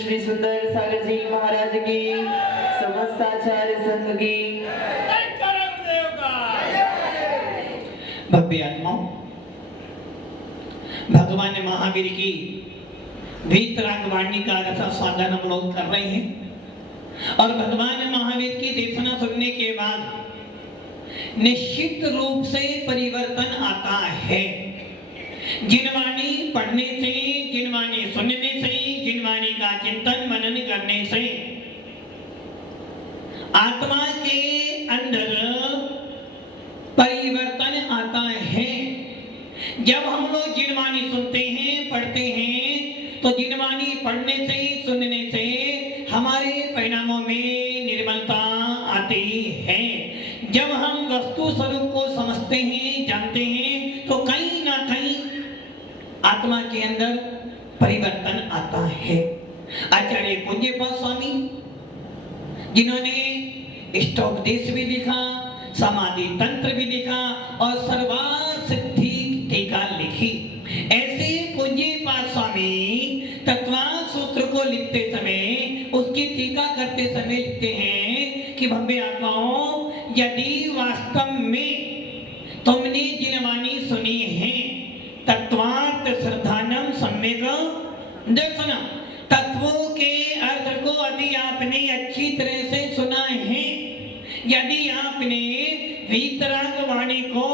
श्री सुंदर सागर जी महाराज की, समस्त आचार्य संघ की। भव्य आत्माओं, भगवान महावीर की वीतराग वाणी का रसास्वादन हम लोग कर रहे हैं और भगवान महावीर की देशना सुनने के बाद निश्चित रूप से परिवर्तन आता है। जिनवाणी पढ़ने से, जिनवाणी सुनने से, जिनवाणी का चिंतन मनन करने से आत्मा के अंदर परिवर्तन आता है। जब हम लोग जिनवाणी सुनते हैं, पढ़ते हैं, तो जिनवाणी पढ़ने से, सुनने से हमारे परिणामों में निर्मलता आती है। जब हम वस्तु स्वरूप को समझते हैं, जानते हैं, तो कहीं ना कहीं आत्मा के अंदर परिवर्तन आता है। आचार्य पूज्यपाद स्वामी जिन्होंने इष्टोपदेश भी लिखा, समाधि तंत्र भी लिखा और सर्वार्थ सिद्धि टीका लिखी, ऐसे पूज्यपाद स्वामी तत्वार्थ सूत्र को लिखते समय, उसकी टीका करते समय लिखते हैं कि भव्य आत्माओं, यदि वास्तव में तुमने जिनवाणी सुनी है, तत्वार्थ श्रद्धानम सम्यक दर्शनम, तत्वों के अर्थ को यदि आपने अच्छी तरह से सुना है, यदि आपने वीतराग वाणी को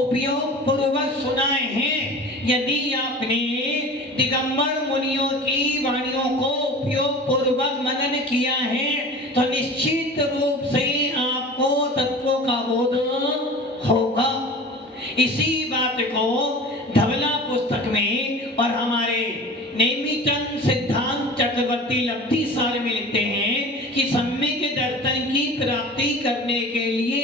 उपयोग पूर्वक सुना है, यदि आपने दिगंबर मुनियों की वाणियों को उपयोग पूर्वक मनन किया है, तो निश्चित रूप से आपको तत्वों का बोध होगा। इसी बात को धवला पुस्तक में और हमारे नेमिचंद सिद्धांत चक्रवर्ती लब्धि सार में लिखते हैं कि सम्यक दर्शन की प्राप्ति करने के लिए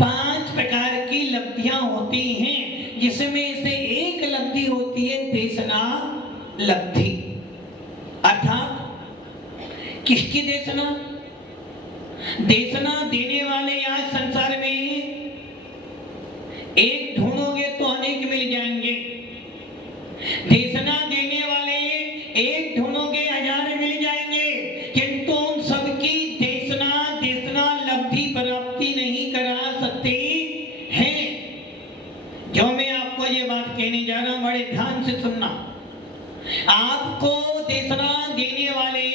5 प्रकार की लब्धियां होती हैं, जिसमें से एक लब्धि होती है देशना लब्धि। अर्थात किसकी देशना? देशना देने वाले आज संसार में एक ढूंढोगे तो अनेक मिल जाएंगे, देशना देने वाले एक ढूंढोगे 1000 मिल जाएंगे, किंतु उन सबकी देशना लब्धि प्राप्ति नहीं करा सकते हैं। जो मैं आपको ये बात कहने जा रहा हूं, बड़े ध्यान से सुनना। आपको देशना देने वाले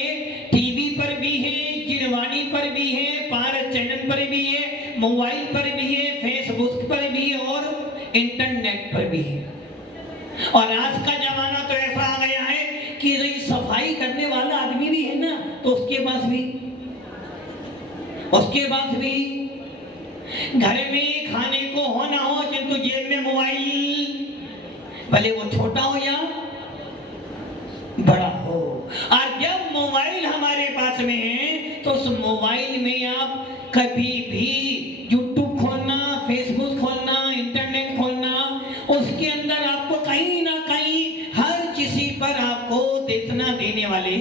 टीवी पर भी है, जिनवाणी पर भी है, पारस चैनल पर भी है, मोबाइल पर भी है, फेसबुक पर भी है और इंटरनेट पर भी है। और आज का जमाना तो ऐसा आ गया है कि सफाई करने वाला आदमी भी है ना, तो उसके पास भी घर में खाने को हो ना हो, किंतु जेब में मोबाइल, भले वो छोटा हो या बड़ा हो। और जब मोबाइल हमारे पास में है, तो उस मोबाइल में आप कभी भी यूट्यूब खोलना, फेसबुक खोलना, इंटरनेट खोलना, उसके अंदर आपको कहीं ना कहीं हर किसी पर आपको देशना देने वाले।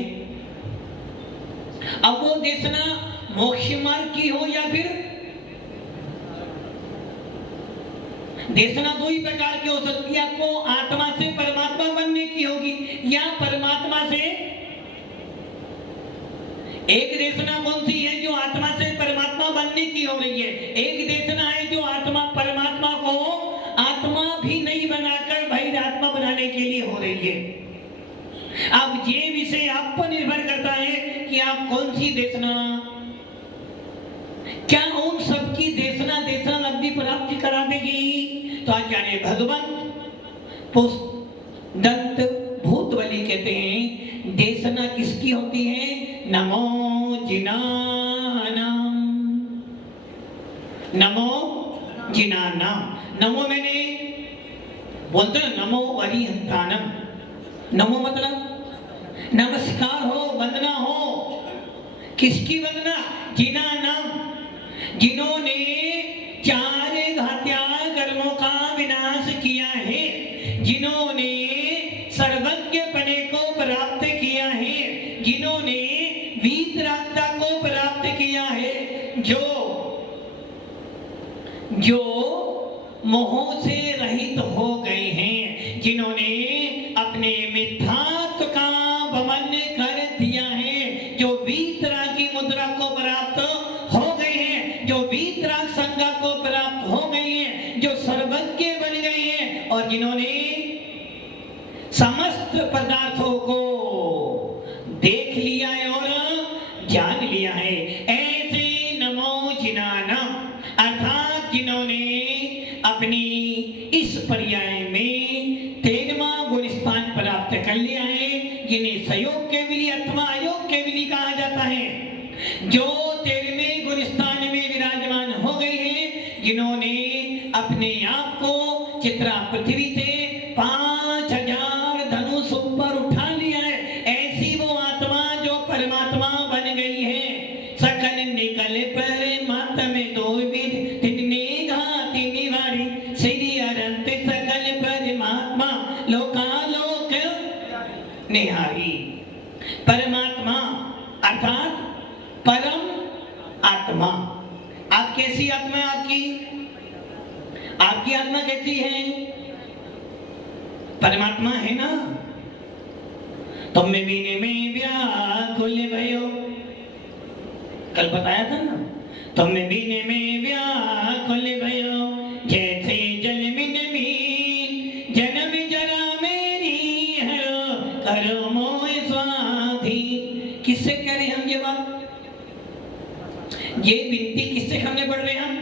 अब वो देशना मोक्ष मार्ग की हो या फिर देशना 2 ही प्रकार की हो सकती है। आपको आत्मा से परमात्मा बनने की होगी या परमात्मा से। एक देशना कौन सी है? जो आत्मा से परमात्मा बनाने की हो रही है। एक देशना है जो आत्मा परमात्मा को आत्मा भी नहीं बनाकर बहिरात्मा बनाने के लिए हो रही है। अब ये विषय आप पर निर्भर करता है कि आप कौन सी देशना, क्या उन सबकी देशना देशना लब्धि प्राप्ति करा देगी। तो आचार्य भगवंत दंत भूत बलि कहते हैं देशना किसकी होती है? नमो जिनानाम, नमो जिनानाम। नमो मैंने बोलते हैं नमो वरिहंतानम। नमो मतलब नमस्कार हो, वंदना हो। किसकी वंदना? जिनानाम, जिन्होंने चार घात्या कर्मों का विनाश किया है, जिन्होंने सर्वज्ञ पने को प्राप्त किया है, जिन्होंने वीतरागता को प्राप्त किया है, जो मोह से रहित हो गए हैं, जिन्होंने अपने मिथ्यात्व का वमन कर दिया है, जो वीतरागी मुद्रा को प्राप्त हो गए हैं, जो वीतराग संज्ञा को प्राप्त हो गए हैं, जो सर्वज्ञ बन गए हैं और जिन्होंने समस्त पदार्थों को देख लिया है और जान लिया है, ऐसे नमो जिनानाम, अर्थात जिन्होंने अपनी इस पर्याय में 13वां गुण स्थान प्राप्त कर लिया है, जिन्हें सहयोग के विली अथवा अयोग के विली कहा जाता है, जो 13वें गुण स्थान में विराजमान हो गए हैं, जिन्होंने अपने आप को चित्रा पृथ्वी से 5000 धनुष ऊपर उठा लिया है, ऐसी वो आत्मा जो परमात्मा बन गई है। सकल निकल परमात्मा में दो विध तितने घाति निवारी, श्री अनंत सकल परमात्मा लोकालोक निहारी। परमात्मा अर्थात परम आत्मा। आप कैसी आत्मा है? आपकी आत्मा कैसी है? परमात्मा है ना। तुम में बीने में व्याकुल भयो, कल बताया था ना, तुम में बीने में व्याकुल भयो, जैसे जल में मीन जन्म जरा मेरी हरो, करो मोह स्वाधीन। किससे कह रहे हम ये बात? ये विनती किससे हमने पढ़ रहे हम?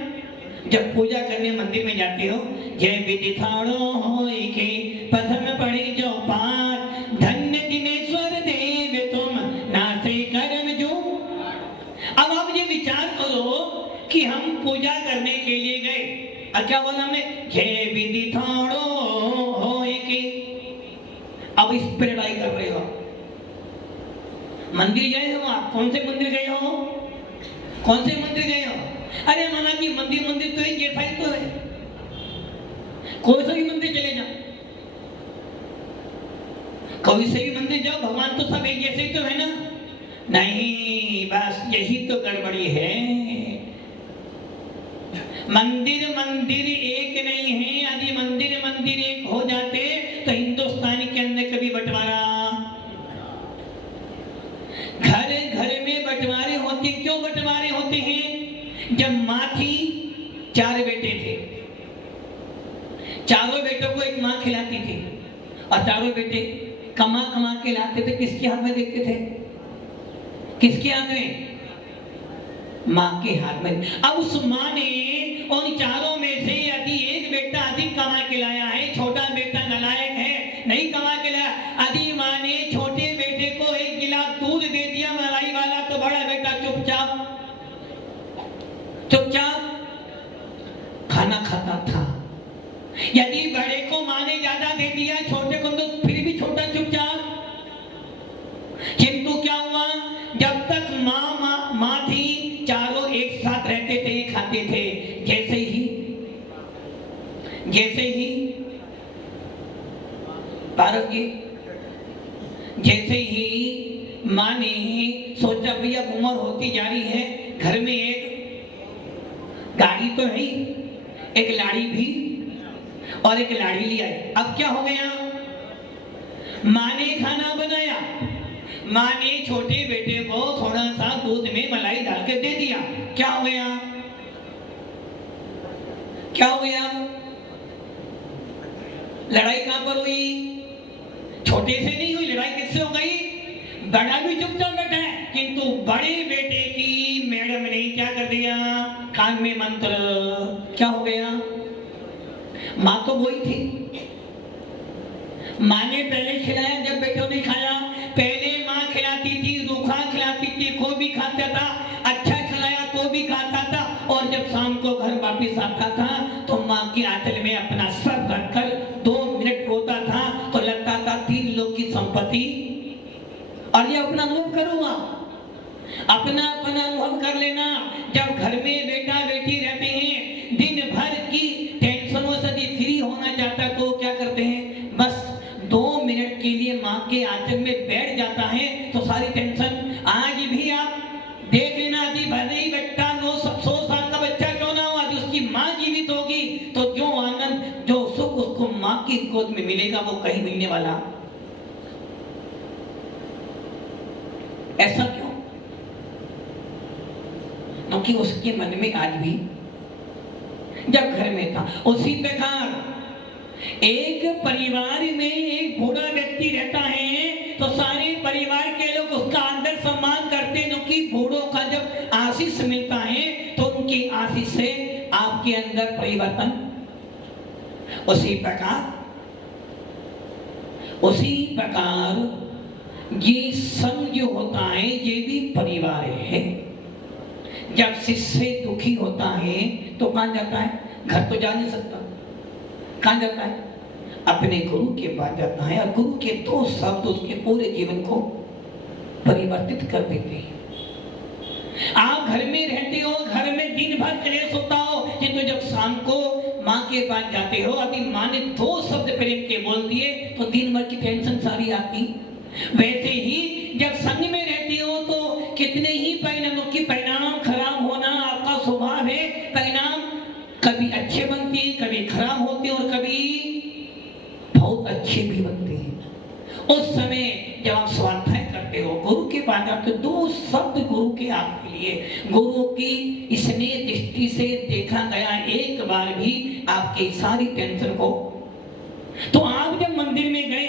जब पूजा करने मंदिर में जाते हो, जय विधि थाड़ो होए के पदम पड़े जो पार, धन्य दिनेश्वर देव तुम नासे कर्म जो। अब आप ये विचार करो कि हम पूजा करने के लिए गए और क्या बोला हमने? जय विधि थाड़ो होए के। अब इस पर लड़ाई कर रहे हो। मंदिर गए हो आप? कौन से मंदिर गए हो? कौन से मंदिर गए हो? अरे माना कि मंदिर मंदिर तो एक जैसा ही तो है, कोई सा भी मंदिर चले जाओ, कोई से भी मंदिर जाओ, भगवान तो सब एक जैसे ही तो है ना। नहीं, बस यही तो गड़बड़ी है। मंदिर मंदिर एक नहीं है। यदि मंदिर मंदिर एक हो जाते तो हिंदुस्तान के अंदर कभी बंटवारा, घर घर में बंटवारे होते। क्यों बंटवारे होते हैं? जब माँ थी, 4 बेटे थे, चारों बेटों को एक माँ खिलाती थी और चारों बेटे कमा कमा के लाते थे। किसके हाथ में देखते थे? किसके हाथ में? माँ के हाथ में। अब उस माँ ने उन चारों में से यदि एक बेटा अधिक कमा के लाया है, छोटा बेटा नालायक है, नहीं कमा के लाया, यदि माँ ने छोटे बेटे को 1 गिलास दूध दे दिया मलाई वाला, तो बड़ा बेटा चुपचाप खाना खाता था। यदि बड़े को माँ ने ज्यादा दे दिया, छोटे को तो फिर भी छोटा चुपचाप। किंतु क्या हुआ? जब तक माँ थी, चारों एक साथ रहते थे, खाते थे। जैसे ही पारस जी, जैसे ही माँ ने सोचा भैया उम्र होती जा रही है, घर में एक गाड़ी तो है, एक लाड़ी भी और एक लाड़ी ले आई। अब क्या हो गया? माँ ने खाना बनाया, माँ ने छोटे बेटे को थोड़ा सा दूध में मलाई डाल के दे दिया। क्या हो गया? क्या हो गया? लड़ाई कहां पर हुई? छोटे से नहीं हुई, लड़ाई किससे हो गई? बड़ा भी चुपचाप बैठा है, किंतु बड़े बेटे की मैडम ने क्या कर दिया? कान में मंत्र। क्या हो गया? माँ तो वही थी, माँ ने पहले खिलाया जब बेटों ने खाया। पहले माँ खिलाती थी, रूखा खिलाती थी, कोई भी खाता था, अच्छा खिलाया तो भी खाता था, और जब शाम को घर वापिस आता था तो माँ की आंचल में अपना सर रखकर 2 मिनट रोता था, तो लगता था 3 लोग की संपत्ति। और ये अपना अनुभव करूंगा, अपना अनुभव कर लेना। जब घर में बेटा बेटी रहते हैं, दिन भर की टेंशनों से फ्री होना चाहता है तो क्या करते हैं? बस 2 मिनट के लिए माँ के आंचल में बैठ जाता है तो सारी टेंशन। आज भी आप देख लेना, अभी भले ही बेटा 100 साल का बच्चा क्यों ना हो, आज उसकी माँ जीवित होगी तो जो आनंद, जो सुख उसको माँ की गोद में मिलेगा वो कहीं मिलने वाला। ऐसा क्यों? क्योंकि उसके मन में आज भी जब घर में था। उसी प्रकार एक परिवार में एक बूढ़ा व्यक्ति रहता है तो सारे परिवार के लोग उसका आदर सम्मान करते हैं, क्योंकि बूढ़ों का जब आशीष मिलता है तो उनकी आशीष से आपके अंदर परिवर्तन। उसी प्रकार ये संग जो होता है ये भी परिवार है। जब शिष्य दुखी होता है तो कहां जाता है? घर तो जा नहीं सकता, कहां जाता है? अपने गुरु के पास जाता है, और गुरु के 2 शब्द उसके पूरे जीवन को परिवर्तित कर देते हैं। आप घर में रहते हो, घर में दिन भर क्लेश होता हो, किंतु जब शाम को माँ के पास जाते हो, अभी माँ ने 2 शब्द प्रेम के बोल दिए तो दिन भर की टेंशन सारी आती। वैसे ही जब संग में रहते हो तो कितने ही परिणाम खराब होना आपका स्वभाव है। परिणाम कभी अच्छे बनते हैं, कभी खराब होते हैं, और कभी बहुत अच्छे भी बनते हैं। उस समय जब आप स्वाध्याय करते हो, गुरु के पास जाते हो, 2 शब्द गुरु के आपके लिए, गुरु की स्नेह दृष्टि से देखा गया एक बार भी आपके सारी टेंशन को। तो आप जब मंदिर में गए,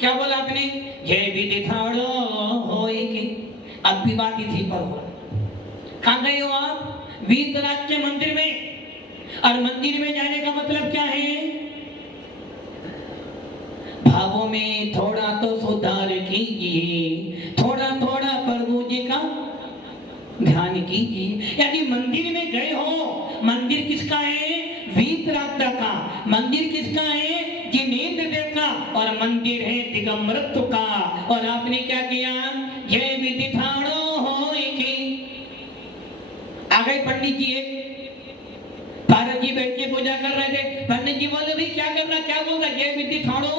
क्या बोला आपने? जय विधि ठाड़ो होए के। अब विवाह तिथि पर हो, कहां गए हो आप? वीतराज के मंदिर में। और मंदिर में जाने का मतलब क्या है? भावों में थोड़ा तो सुधार कीजिए, थोड़ा थोड़ा प्रभु जी का ध्यान कीजिए। यानी मंदिर में गए हो, मंदिर किसका है? वीतराज का। मंदिर किसका है? जिनेंद्र देव का। और मंदिर है दिगंबरत्व का। और आपने क्या किया? जय विधि ठाड़ो होए के। आ गए पंडित जी, पारस जी बैठ के पूजा कर रहे थे। पंडित जी बोले भाई क्या करना, क्या बोल रहा? जय विधि ठाड़ो,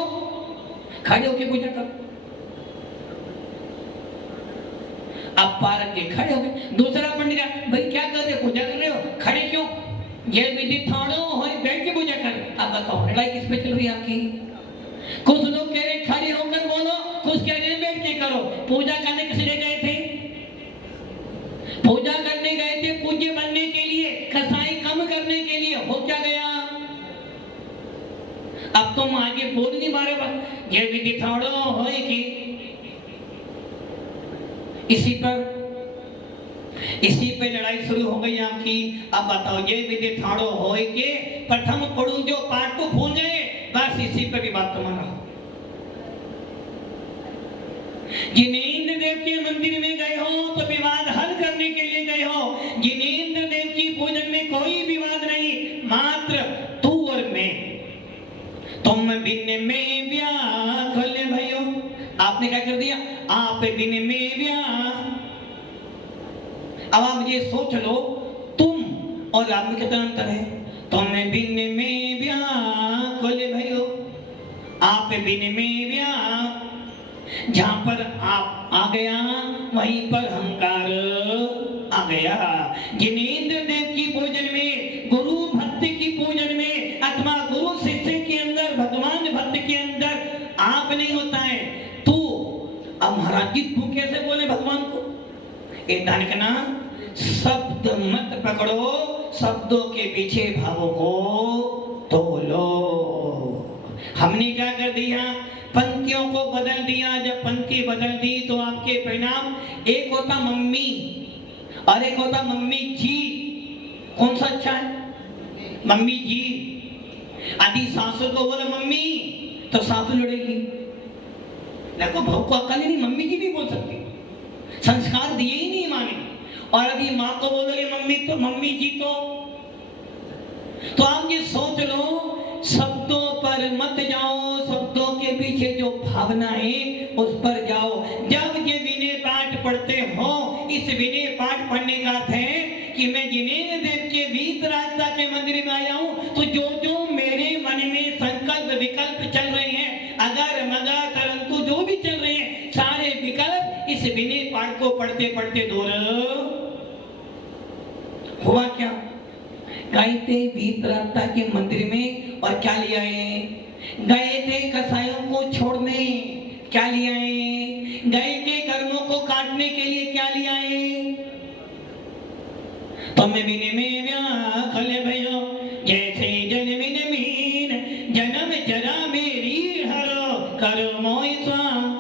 खड़े होके पूजा करो। अब पारस जी खड़े हो गए। दूसरा पंडित भाई क्या कर रहे हो? पूजा कर रहे हो, खड़े क्यों? जय विधि ठाड़ो होए, बैठ के पूजा कर। अब बताओ लड़ाई किस पे चल रही है आपकी? कुछ लोग कह रहे खड़े होकर बोलो, कुछ कह रहे बैठ के करो। पूजा करने किस लिए गए थे? पूजा करने गए थे पूज्य बनने के लिए, कसाई कम करने के लिए। हो क्या गया? अब तुम आगे बोल नहीं पा रहे, जय विधि ठाड़ो होए की। इसी पे लड़ाई शुरू हो गई आपकी। अब बताओ, जय विधि ठाड़ो होए के प्रथम पढ़ू जो पाठ तो भूल गए, बस इसी पे भी बात तुम्हारा। जिनेंद्र देव के मंदिर में गए हो तो विवाद हल करने के लिए गए हो। जिनेंद्र देव की पूजन में कोई विवाद नहीं, मात्र तू और मैं। तुम बिन में व्याकुल भयो। आपने क्या कर दिया? आप बिन में व्याकुल। अब आप ये सोच लो, तुम और आप में कितना अंतर है? तुम बिन में व्याकुल भयो, आप बिन में व्याकुल। जहां पर आप आ गया वहीं पर अहंकार आ गया। जिनेंद्र देव की पूजन में, गुरु भक्ति की पूजन में, अथवा गुरु शिष्य के अंदर, भगवान भक्त के अंदर आप नहीं होता है तू। अब महाराज जी तू कैसे बोले भगवान को? एक दानिकना शब्द मत पकड़ो, शब्दों के पीछे भावों को तोलो। हमने क्या कर दिया, पंक्तियों को बदल दिया। जब पंक्ति बदल दी तो आपके परिणाम, एक होता मम्मी और एक होता मम्मी जी। कौन सा अच्छा है? मम्मी जी। यदि सासू को बोलो मम्मी तो सासू लड़ेगी। देखो बहू को अकल ही नहीं, मम्मी जी नहीं बोल सकती, संस्कार दिए ही नहीं माने। और अभी माँ को बोलोगे मम्मी तो मम्मी जी तो आप ये सोच लो, शब्दों पर मत जाओ, शब्दों के पीछे जो भावना है उस पर जाओ। जब ये विनय पाठ पढ़ते हो, इस विनय पाठ पढ़ने का अर्थ है कि मैं जिनेन्द्र देव के वीतराजता के मंदिर में आया हूं, तो जो जो मेरे मन में संकल्प विकल्प चल रहे हैं, अगर मगर परंतु जो भी चल रहे हैं, सारे विकल्प इस विनय पाठ को पढ़ते पढ़ते दूर हुआ। क्या गए थे वीतराजता के मंदिर में और क्या ले आए? गए थे कसायों को छोड़ने, क्या ले आए? गए थे कर्मों को काटने के लिए, क्या ले आए? तुम बिन में व्याकुल भयो जैसे जन्मिन मीन, जन्म जरा मेरी हरो करो मोहि स्वाम।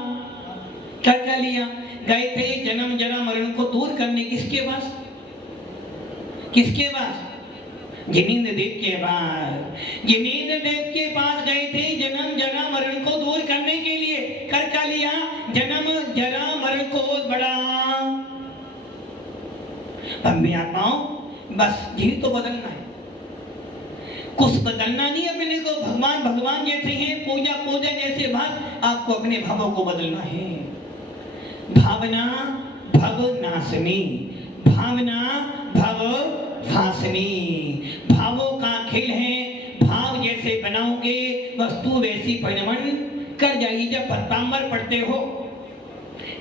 क्या क्या लिया? गए थे जन्म जरा मरण को दूर करने, किसके पास? किसके पास? जिनेन्द्र देव के पास। जिनेन्द्र देव के पास गए थे जन्म जरा मरण को दूर करने के लिए। कर क्या लिया? जन्म जरा मरण को बड़ा आत्माओं, बस यही तो बदलना है, कुछ बदलना नहीं अपने को। भगवान भगवान जैसे हैं, पूजा पूजा जैसे, बस आपको अपने भावों को बदलना है। भावना भव नाशनी, भावना भव फासनी। भावों का खेल है, भाव जैसे बनाओगे वस्तु वैसी परिणमन कर जाएगी। जब पत्तांबर पढ़ते हो,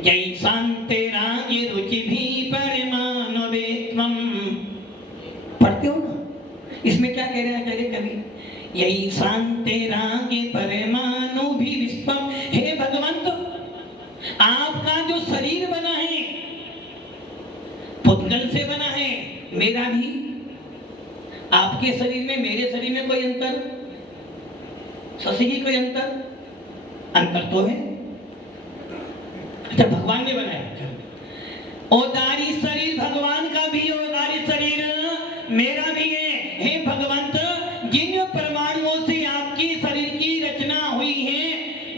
जय शांते रागे रुचि भी परिमानवेत्वम, पढ़ते हो ना, इसमें क्या कह रहे हैं आचार्य कवि? यही शांते रागे परमाणु भी विश्वम। हे भगवंत, आपका जो शरीर बना है पुद्गल से बना है, मेरा भी। आपके शरीर में मेरे शरीर में कोई अंतर? शशि की कोई अंतर? अंतर तो है। अच्छा, भगवान ने बनाया। ओदारी शरीर भगवान का भी, ओदारी शरीर मेरा भी है। हे भगवंत, जिन परमाणुओं से आपकी शरीर की रचना हुई है,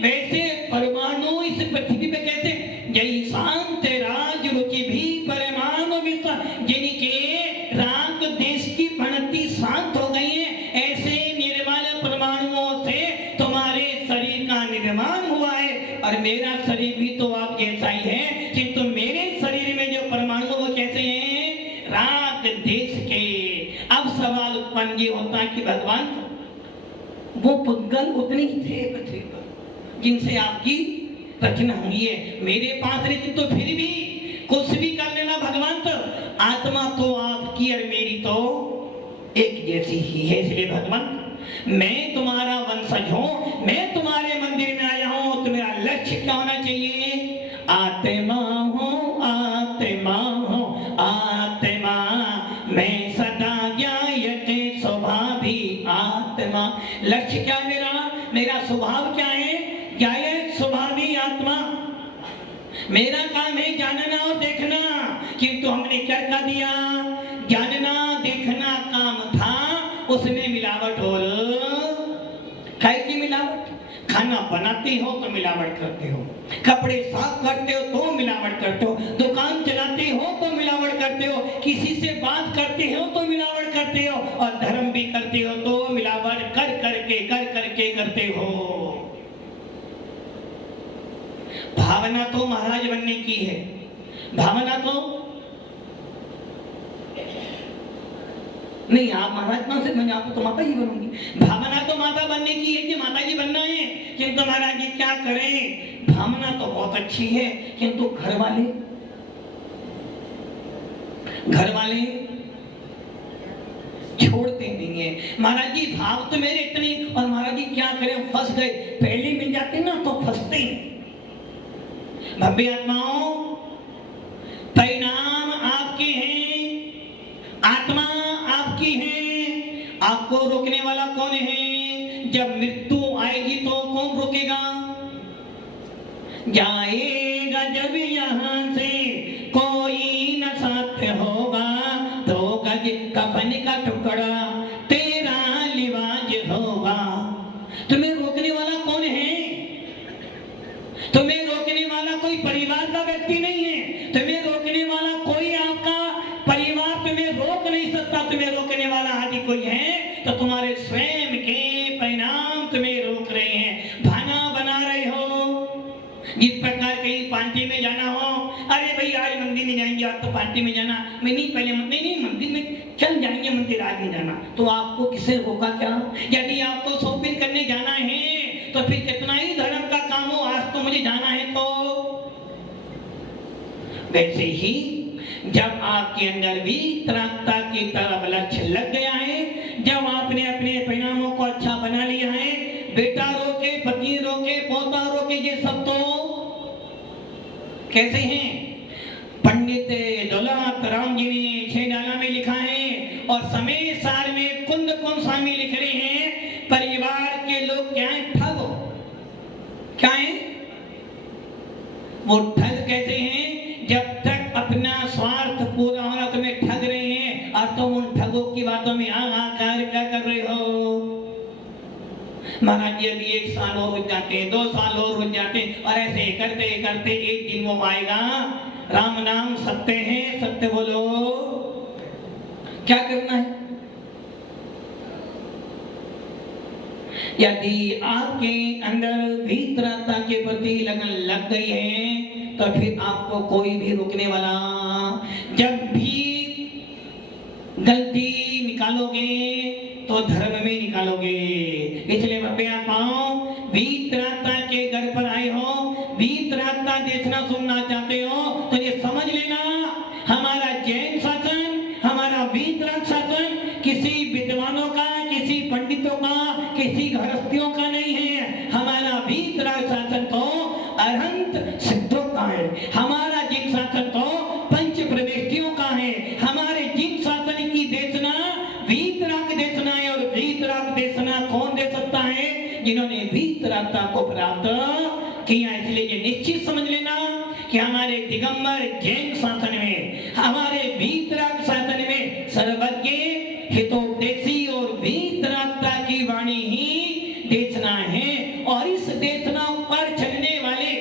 वैसे परमाणु इस पृथ्वी पे कैसे? जय शांत राज रुचि भी परमाणु विश्व, जिनके राग देश की प्रणति शांत हो गई है, ऐसे निर्मल परमाणुओं से तुम्हारे शरीर का निर्माण हुआ है। और मेरा शरीर भी तो आप जैसा ही है, किंतु मेरे शरीर में जो परमाणु वो कैसे हैं? राग देश के। अब सवाल उत्पन्न ये होता है कि भगवान, वो पुद्गल उतने ही थे पृथ्वी पर जिनसे आपकी रचना हुई है, मेरे पास रही, तो फिर भी कुछ भी कर लेना भगवंत, आत्मा तो आपकी और मेरी तो एक जैसी ही है। इसलिए भगवंत, मैं तुम्हारा वंशज हूं, मैं तुम्हारे मंदिर में आया हूं, तो मेरा लक्ष्य क्या होना चाहिए? आत्मा हो, आत्मा हो, आत्मा, मैं सदा ज्ञायते स्वभावी आत्मा। लक्ष्य क्या है मेरा? मेरा स्वभाव क्या है? ज्ञायत स्वभावी आत्मा। मेरा काम है जानना और देखना, किंतु हमने क्या कर दिया? जानना देखना काम था, उसमें मिलावट। और खाई की मिलावट, खाना बनाते हो तो मिलावट करते हो, कपड़े साफ करते हो तो मिलावट करते हो, दुकान चलाते हो तो मिलावट करते हो, किसी से बात करते हो तो मिलावट करते हो, और धर्म भी करते हो तो मिलावट कर करके करते हो। भावना तो महाराज बनने की है, भावना तो नहीं, आप महाराज ना से मैं आपको तो माता जी बनूंगी। भावना तो माता बनने की है कि माता जी बनना है, किंतु महाराज जी क्या करें? भावना तो बहुत अच्छी है, किंतु घर वाले छोड़ते नहीं है। महाराज जी भाव तो मेरे इतने, और महाराज जी क्या करें? फंस गए। पहले मिल जाते ना तो फंसते हैं। भव्य आत्माओं, परिणाम आपके हैं, आत्मा आपकी है, आपको रोकने वाला कौन है? जब मृत्यु आएगी तो कौन रोकेगा? जाएगा जब यहाँ से कोई न साथ होगा, तो गज कफन का टुकड़ा तेरा लिबाज होगा। तुम्हें रोकने वाला कौन है? तुम्हें रोकने वाला कोई परिवार का व्यक्ति नहीं है। तुम्हें रोकने वाला कोई आपका परिवार तुम्हें रोक नहीं सकता। तुम्हें रोकने वाला आदि कोई है तो तुम्हारे स्वयं के परिणाम तुम्हें रोक रहे हैं, बहाना बना रहे हो। जिस प्रकार कहीं पार्टी में जाना हो, अरे भाई आज मंदिर में जाएंगे, आज तो पार्टी में जाना, मैं नहीं पहले नहीं मंदिर में चल जाएंगे, मंदिर आज नहीं जाना। तो आपको किससे रोका क्या? यदि आपको शॉपिंग करने जाना है तो फिर कितना ही धर्म का काम हो, आज तो मुझे जाना है। तो वैसे ही जब आपके अंदर भी वितरागता की तरफ लक्ष्य लग गया है, जब आपने अपने परिणामों को अच्छा बना लिया है, बेटा रोके, पति रोके, पोता रोके, ये सब तो कैसे हैं? पंडित दौलत राम जी ने 6 डाला में लिखा है और समय सार में कुंद कुंद स्वामी लिख रहे हैं, परिवार के लोग क्या है? ठग। क्या है वो? ठग कैसे हैं? जब तक अपना स्वार्थ पूरा हो रहा तुम्हें ठग रहे हैं और तुम उन ठगों की बातों में कार्य क्या कर रहे हो? महाराज जी अभी 1 साल और रुक जाते हैं, 2 साल और रुक जाते हैं, और ऐसे करते करते एक दिन वो आएगा, राम नाम सत्य है, सत्य बोलो। क्या करना है? यदि आपके अंदर वितरागता के प्रति लगन लग गई है तो फिर आपको कोई भी रोकने वाला, जब भी गलती निकालोगे तो धर्म में निकालोगे। इसलिए आत्माओं, वितरागता के घर पर आए हो, वितरागता देखना सुनना चाहते हो तो ये समझ लेना, हमारा जैन शासन, हमारा वितराग शासन किसी विद्वानों का, किसी पंडितों का, किसी गृहस्थियों का नहीं है। हमारा वितराग शासन तो अनंत सिद्धों का है। हमारा जिन शासन तो पंच प्रवेशियों का है। हमारे जिन शासन की देशना वितराग देशना है, और वितराग देशना कौन दे सकता है? जिन्होंने वितरागता को प्राप्त किया। इसलिए ये निश्चित समझ लेना कि हमारे दिगंबर जैन शासन में, हमारे वितराग शासन में सर्वज्ञ, हितोपदेशी और वितरागता की वाणी ही देशना है। और इस देशना पर चलने वाले,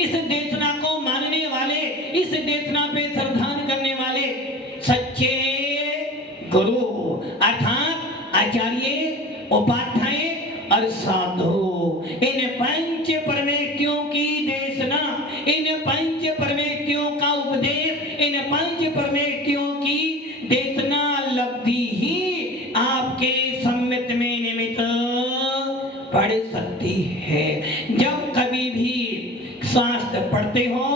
इस देशना को मानने वाले, इस देशना पे श्रद्धान करने वाले सच्चे गुरु अर्थात आचार्य, उपाध्याय और साधु, इन पंच परमेष्ठियों की देशना, इन पंच परमेष्ठियों का उपदेश, इन पंच परमेष्ठियों की देशना लब्धि ही आपके सम्मित में निमित्त पड़ सकती है। जब कभी भी शास्त्र पढ़ते हो,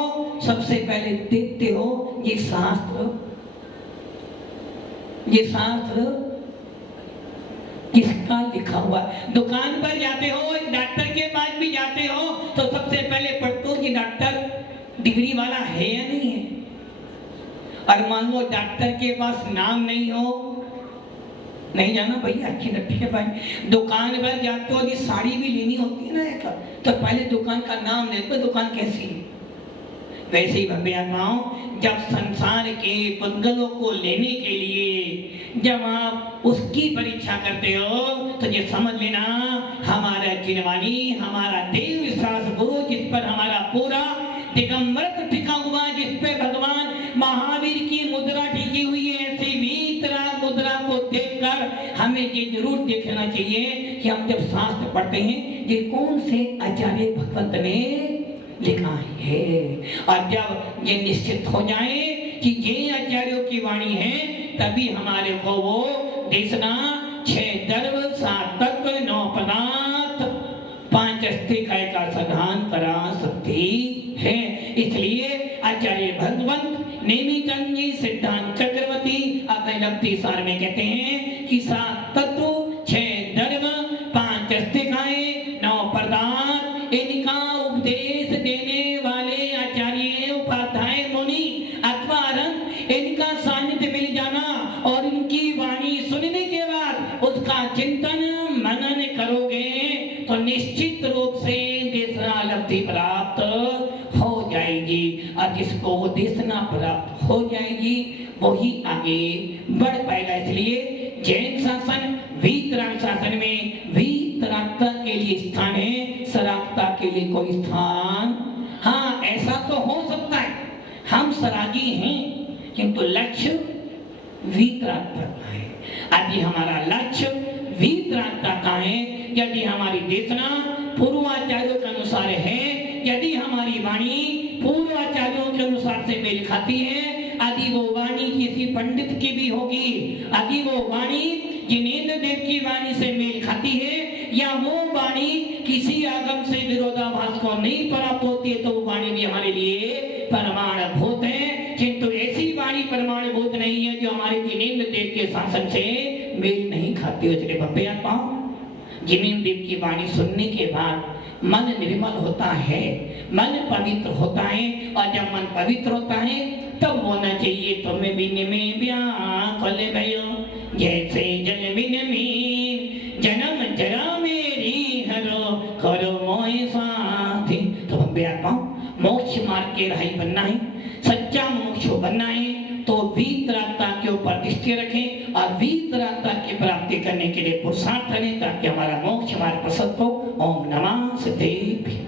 सबसे पहले देखते हो ये शास्त्र किसका लिखा हुआ। दुकान पर जाते हो, एक डॉक्टर के पास भी जाते हो तो सबसे पहले पढ़ते हो कि डॉक्टर डिग्री वाला है या नहीं है। और मान लो डॉक्टर के पास नाम नहीं हो, नहीं जाना भैया अच्छी लट्ठी के पास। दुकान पर जाते हो, यदि साड़ी भी लेनी होती है ना एक, तो पहले दुकान का नाम लेते हो, दुकान कैसी है। वैसे ही भव्य आत्माओं, जब संसार के बंगलों को लेने के लिए जब आप उसकी परीक्षा करते हो तो ये समझ लेना, हमारा जिनवानी, हमारा देव विश्वास गुरु, जिस पर हमारा पूरा दिगंबर टिका हुआ, जिस पे भगवान महावीर की मुद्रा टिकी हुई है, ऐसी वितराग मुद्रा को देखकर हमें ये जरूर देखना चाहिए कि हम जब शास्त्र पढ़ते हैं ये कौन से आचार्य भगवंत ने लिखा है। और जब ये निश्चित हो जाए कि ये आचार्यों की वाणी है, तभी हमारे को वो देशना 6 दर्व 7 तत्व 9 पदार्थ 5 अस्थिकाय का साधन करा सकती है। इसलिए आचार्य भगवंत नेमिचंद जी सिद्धांत चक्रवर्ती अपने लब्धि सार में कहते हैं कि 7 तत्व 6 दर्व 5 अस्थिकाय 9 पदार्थ, इनका उपदेश देने वाले आचार्य, उपाध्याय, मुनि अथवा इनका सानिध्य मिल जाना और चिंतन मनन करोगे तो निश्चित रूप से देशना लब्धि प्राप्त हो जाएगी, और जिसको वो देशना प्राप्त हो जाएगी वही आगे बढ़ पाएगा। इसलिए जैन शासन वीतराग शासन में वीतरागता के लिए स्थान है, सरागता के लिए कोई स्थान। हाँ, ऐसा तो हो सकता है हम सरागी हैं किंतु लक्ष्य वीतरागता का है। यदि हमारा लक्ष्य वीतरागता का है, यदि हमारी देशना पूर्वाचार्यों के अनुसार है, यदि हमारी वाणी पूर्वाचार्यों के अनुसार से मेल खाती है, यदि वो वाणी किसी पंडित की भी होगी, यदि वो वाणी जिनेंद्र देव की वाणी से मेल खाती है, या वो वाणी किसी आगम से विरोधाभास को नहीं प्राप्त होती है, तो वो वाणी भी हमारे लिए प्रमाणभूत है। किंतु ऐसी वाणी प्रमाणभूत नहीं है जो हमारे जिनेंद्र देव के शासन से मेल नहीं खाती हो। चले बब्बे आप पाओ, जिनेंद्र देव की वाणी सुनने के बाद मन निर्मल होता है, मन पवित्र होता है, और जब मन पवित्र होता है तब होना चाहिए तुम्हें बिन में व्याकुल भयो, जैसे जल बिन मीन जन्म जरा मेरी हरो करो मोहि साथी। तो बब्बे आप पाओ, मोक्ष मार्ग के राही बनना है, सच्चा मोक्ष बनना है, तो वीतरागता के ऊपर दृष्टि रखें और वीतरागता की प्राप्ति करने के लिए पुरुषार्थ करें, ताकि हमारा मोक्ष मार्ग प्रशस्त हो। ओम नमः सिद्धेभ्य।